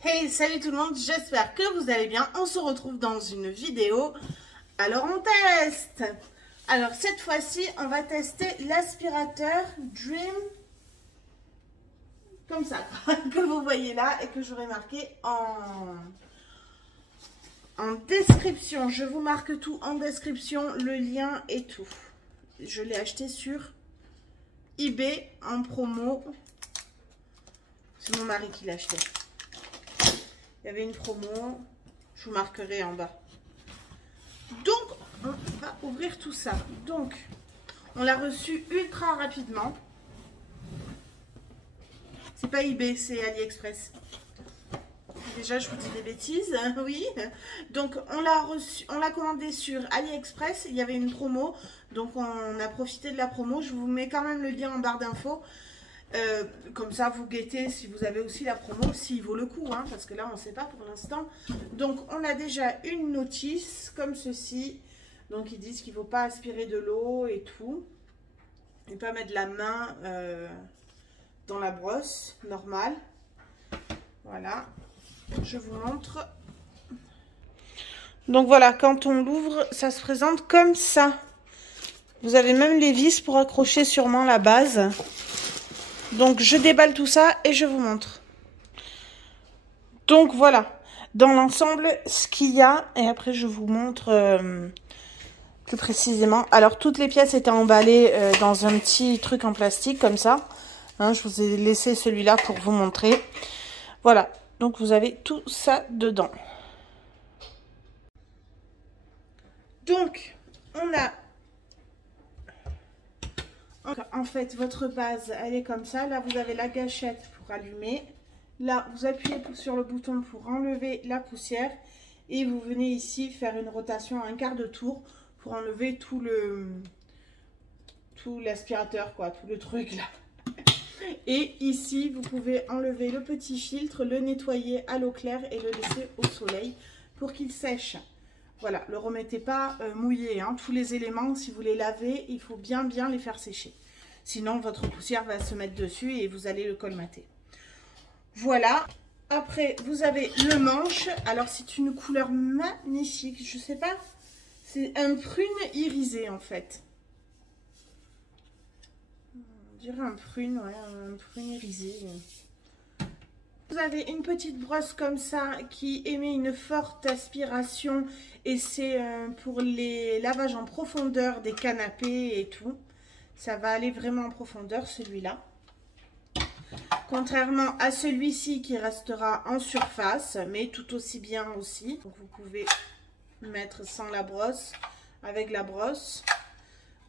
Hey, salut tout le monde, j'espère que vous allez bien. On se retrouve dans une vidéo. Alors on teste. Alors cette fois-ci, on va tester l'aspirateur Dream. Comme ça, que vous voyez là et que j'aurai marqué en description. Je vous marque tout en description, le lien et tout. Je l'ai acheté sur eBay en promo. C'est mon mari qui l'a acheté. Il y avait une promo, je vous marquerai en bas. Donc, on va ouvrir tout ça. Donc, on l'a reçu ultra rapidement. C'est pas eBay, c'est AliExpress. Déjà, je vous dis des bêtises, hein, oui. Donc, on l'a reçu, on l'a commandé sur AliExpress. Il y avait une promo, donc on a profité de la promo. Je vous mets quand même le lien en barre d'infos. Comme ça vous guettez si vous avez aussi la promo, s'il vaut le coup, hein, parce que là on ne sait pas pour l'instant. Donc on a déjà une notice comme ceci, donc ils disent qu'il ne faut pas aspirer de l'eau et tout, et pas mettre la main dans la brosse normale. Voilà, je vous montre. Donc voilà, quand on l'ouvre, ça se présente comme ça. Vous avez même les vis pour accrocher sûrement la base. Donc, je déballe tout ça et je vous montre. Donc, voilà. Dans l'ensemble, ce qu'il y a. Et après, je vous montre plus précisément. Alors, toutes les pièces étaient emballées dans un petit truc en plastique, comme ça. Hein, je vous ai laissé celui-là pour vous montrer. Voilà. Donc, vous avez tout ça dedans. Donc, on a... En fait, votre base, elle est comme ça. Là, vous avez la gâchette pour allumer. Là, vous appuyez sur le bouton pour enlever la poussière. Et vous venez ici faire une rotation à un quart de tour pour enlever tout l'aspirateur, quoi, tout le truc là. Et ici, vous pouvez enlever le petit filtre, le nettoyer à l'eau claire et le laisser au soleil pour qu'il sèche. Voilà, ne le remettez pas mouillé, hein. Tous les éléments, si vous les lavez, il faut bien les faire sécher. Sinon, votre poussière va se mettre dessus et vous allez le colmater. Voilà. Après, vous avez le manche. Alors, c'est une couleur magnifique. Je sais pas, c'est un prune irisé en fait. On dirait un prune, ouais, un prune irisé. Vous avez une petite brosse comme ça qui émet une forte aspiration et c'est pour les lavages en profondeur des canapés et tout. Ça va aller vraiment en profondeur celui-là. Contrairement à celui-ci qui restera en surface, mais tout aussi bien aussi. Donc vous pouvez mettre sans la brosse, avec la brosse.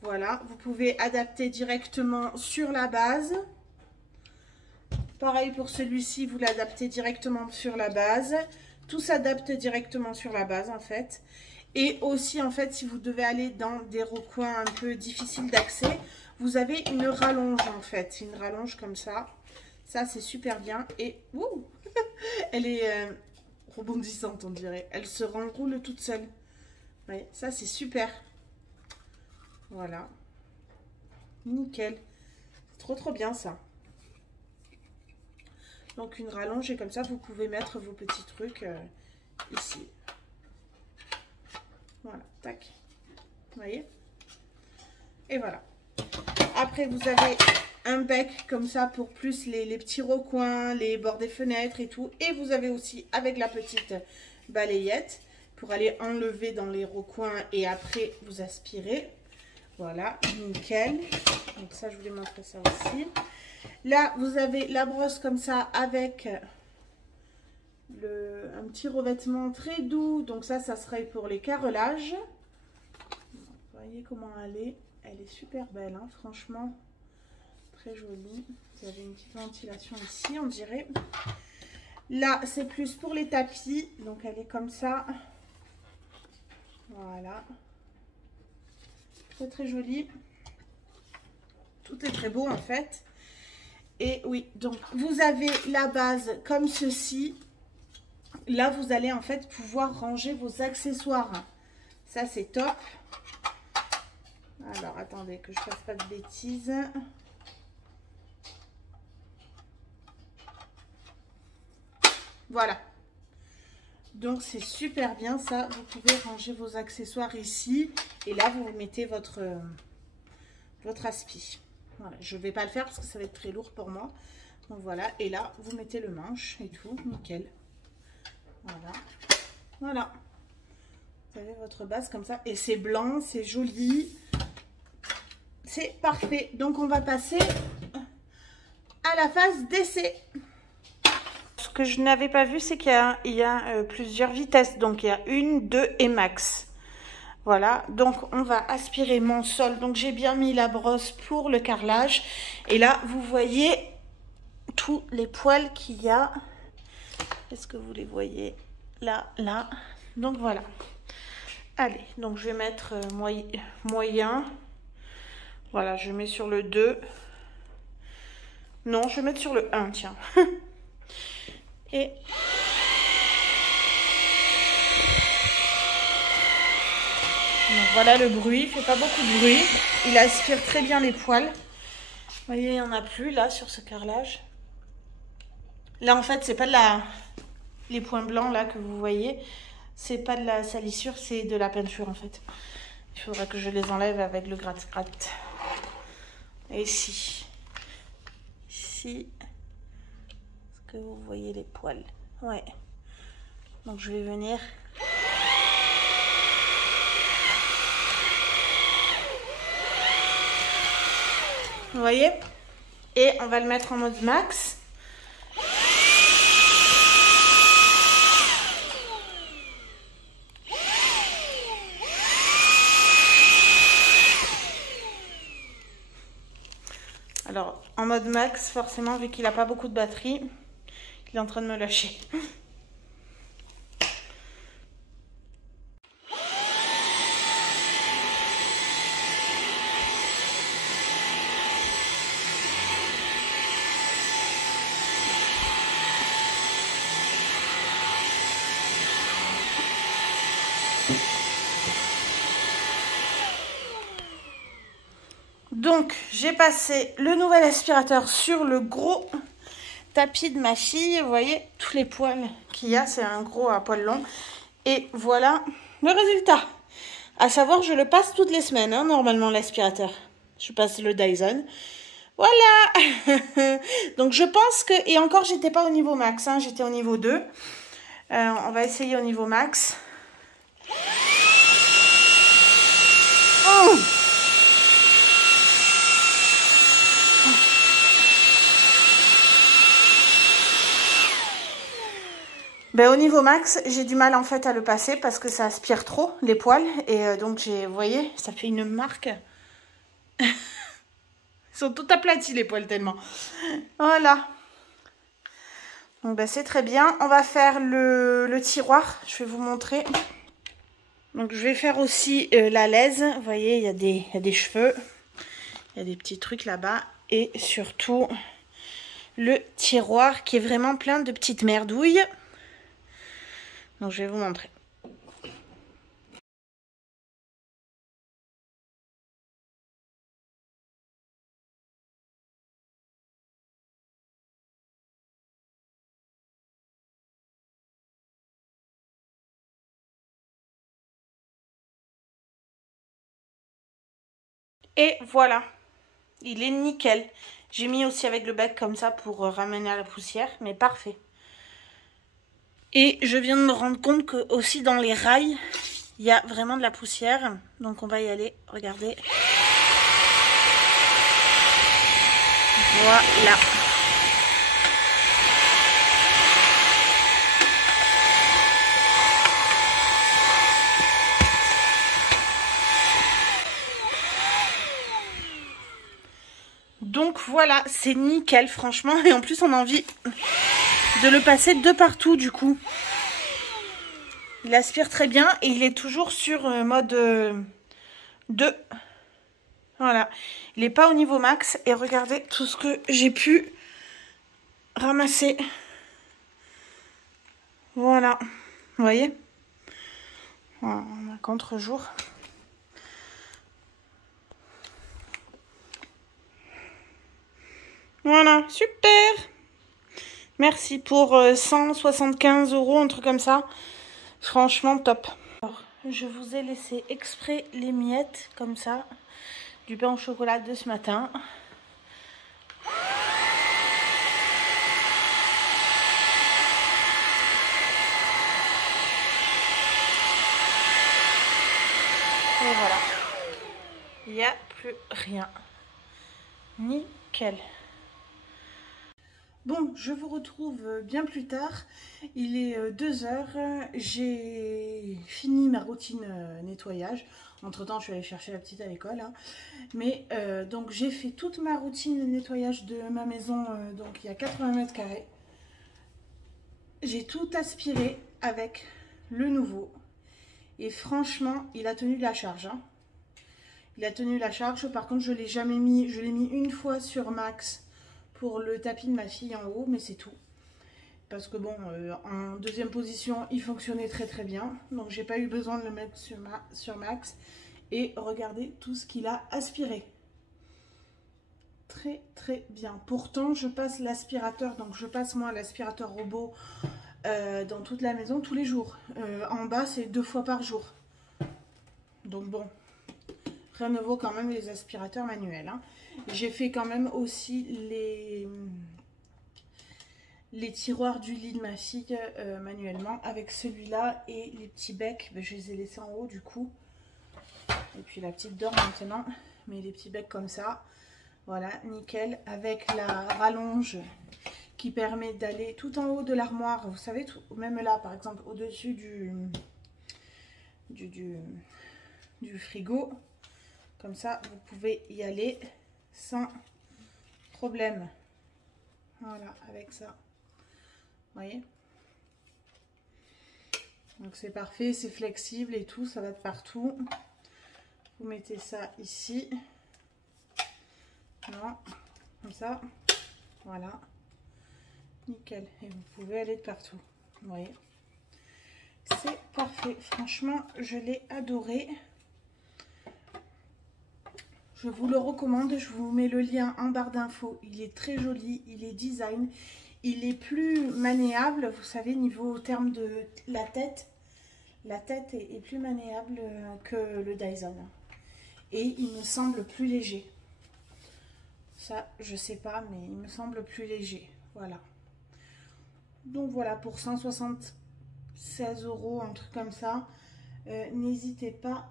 Voilà, vous pouvez adapter directement sur la base. Pareil pour celui-ci, vous l'adaptez directement sur la base. Tout s'adapte directement sur la base en fait. Et aussi en fait, si vous devez aller dans des recoins un peu difficiles d'accès, vous avez une rallonge en fait. Une rallonge comme ça. Ça c'est super bien. Et ouh, elle est rebondissante on dirait. Elle se renroule toute seule. Ouais, ça c'est super. Voilà. Nickel. C'est trop bien ça. Donc une rallonge et comme ça vous pouvez mettre vos petits trucs ici. Voilà, tac. Vous voyez? Et voilà. Après vous avez un bec comme ça pour plus les petits recoins, les bords des fenêtres et tout. Et vous avez aussi avec la petite balayette pour aller enlever dans les recoins et après vous aspirer. Voilà, nickel. Donc ça je voulais montrer ça aussi. Là, vous avez la brosse comme ça avec un petit revêtement très doux. Donc ça serait pour les carrelages. Vous voyez comment elle est. Elle est super belle, hein, franchement. Très jolie. Vous avez une petite ventilation ici, on dirait. Là, c'est plus pour les tapis. Donc elle est comme ça. Voilà. Très jolie. Tout est très beau en fait. Et oui, donc vous avez la base comme ceci. Là, vous allez en fait pouvoir ranger vos accessoires. Ça, c'est top. Alors, attendez que je fasse pas de bêtises. Voilà. Donc c'est super bien ça. Vous pouvez ranger vos accessoires ici. Et là, vous mettez votre aspi. Voilà. Je ne vais pas le faire parce que ça va être très lourd pour moi. Donc voilà. Et là, vous mettez le manche et tout. Nickel. Voilà. Voilà. Vous avez votre base comme ça. Et c'est blanc, c'est joli. C'est parfait. Donc on va passer à la phase d'essai. Ce que je n'avais pas vu, c'est qu'il y a plusieurs vitesses. Donc il y a 1, 2 et max. Voilà. Donc on va aspirer mon sol. Donc j'ai bien mis la brosse pour le carrelage. Et là, vous voyez tous les poils qu'il y a. Est-ce que vous les voyez? Là, là. Donc voilà. Allez, donc je vais mettre moyen. Voilà, je mets sur le 2. Non, je vais mettre sur le 1, tiens. Et... donc voilà le bruit, il fait pas beaucoup de bruit. Il aspire très bien les poils. Vous voyez, il n'y en a plus là sur ce carrelage. Là en fait, c'est pas de la... les points blancs là que vous voyez. C'est pas de la salissure, c'est de la peinture en fait. Il faudra que je les enlève avec le gratte-gratte. Et ici. Ici. Est-ce que vous voyez les poils? Ouais. Donc je vais venir. Vous voyez? Et on va le mettre en mode max. Alors, en mode max, forcément, vu qu'il n'a pas beaucoup de batterie, il est en train de me lâcher. Donc, j'ai passé le nouvel aspirateur sur le gros tapis de ma fille. Vous voyez, tous les poils qu'il y a, c'est un gros à poils longs. Et voilà le résultat. À savoir, je le passe toutes les semaines, hein, normalement, l'aspirateur. Je passe le Dyson. Voilà. Donc, je pense que... et encore, j'étais pas au niveau max, hein, j'étais au niveau 2. On va essayer au niveau max. Oh! Ben, au niveau max, j'ai du mal en fait à le passer parce que ça aspire trop les poils. Et donc, vous voyez, ça fait une marque. Ils sont tout aplatis les poils tellement. Voilà. Donc, ben, c'est très bien. On va faire le tiroir. Je vais vous montrer. Donc, je vais faire aussi la laise. Vous voyez, il y a des cheveux. Il y a des petits trucs là-bas. Et surtout, le tiroir qui est vraiment plein de petites merdouilles. Donc, je vais vous montrer. Et voilà. Il est nickel. J'ai mis aussi avec le bec comme ça pour ramener à la poussière. Mais parfait. Et je viens de me rendre compte que aussi dans les rails, il y a vraiment de la poussière. Donc on va y aller. Regardez. Voilà. Donc voilà, c'est nickel franchement. Et en plus on a envie de le passer de partout du coup. Il aspire très bien et il est toujours sur mode 2. Voilà. Il n'est pas au niveau max. Et regardez tout ce que j'ai pu ramasser. Voilà. Vous voyez? Voilà, on a contre-jour. Voilà, super. Merci pour 175 €, un truc comme ça. Franchement, top. Alors, je vous ai laissé exprès les miettes, comme ça, du pain au chocolat de ce matin. Et voilà. Il n'y a plus rien. Nickel. Bon, je vous retrouve bien plus tard. Il est 2 h. J'ai fini ma routine nettoyage. Entre-temps, je suis allée chercher la petite à l'école. Hein. Mais donc, j'ai fait toute ma routine nettoyage de ma maison. Donc, il y a 80 mètres carrés. J'ai tout aspiré avec le nouveau. Et franchement, il a tenu la charge. Hein. Il a tenu la charge. Par contre, je ne l'ai jamais mis. Je l'ai mis une fois sur Max pour le tapis de ma fille en haut, mais c'est tout. Parce que bon, en deuxième position, il fonctionnait très très bien. Donc j'ai pas eu besoin de le mettre sur Max. Et regardez tout ce qu'il a aspiré. Très très bien. Pourtant, je passe l'aspirateur. Donc je passe moi l'aspirateur robot dans toute la maison tous les jours. En bas, c'est 2 fois par jour. Donc bon, rien ne vaut quand même les aspirateurs manuels. Hein. J'ai fait quand même aussi les tiroirs du lit de ma fille manuellement avec celui-là et les petits becs, ben, je les ai laissés en haut du coup. Et puis la petite dort maintenant, mais les petits becs comme ça, voilà, nickel, avec la rallonge qui permet d'aller tout en haut de l'armoire, vous savez, tout, même là par exemple au-dessus du frigo, comme ça vous pouvez y aller sans problème. Voilà, avec ça. Vous voyez? Donc c'est parfait, c'est flexible et tout, ça va de partout. Vous mettez ça ici. Non, comme ça. Voilà. Nickel. Et vous pouvez aller de partout. Vous voyez? C'est parfait. Franchement, je l'ai adoré. Je vous le recommande, je vous mets le lien en barre d'infos. Il est très joli, il est design, il est plus maniable, vous savez, niveau terme de la tête est plus maniable que le Dyson. Et il me semble plus léger. Ça, je sais pas, mais il me semble plus léger. Voilà. Donc voilà, pour 176 €, un truc comme ça, n'hésitez pas.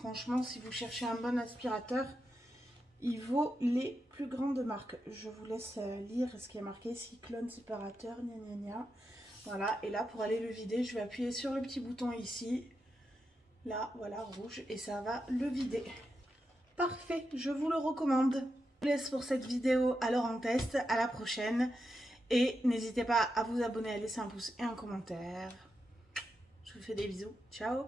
Franchement, si vous cherchez un bon aspirateur, il vaut les plus grandes marques. Je vous laisse lire ce qui est marqué cyclone séparateur, gna gna gna. Voilà, et là pour aller le vider, je vais appuyer sur le petit bouton ici. Là, voilà, rouge, et ça va le vider. Parfait, je vous le recommande. Je vous laisse pour cette vidéo alors en test. À la prochaine. Et n'hésitez pas à vous abonner, à laisser un pouce et un commentaire. Je vous fais des bisous. Ciao!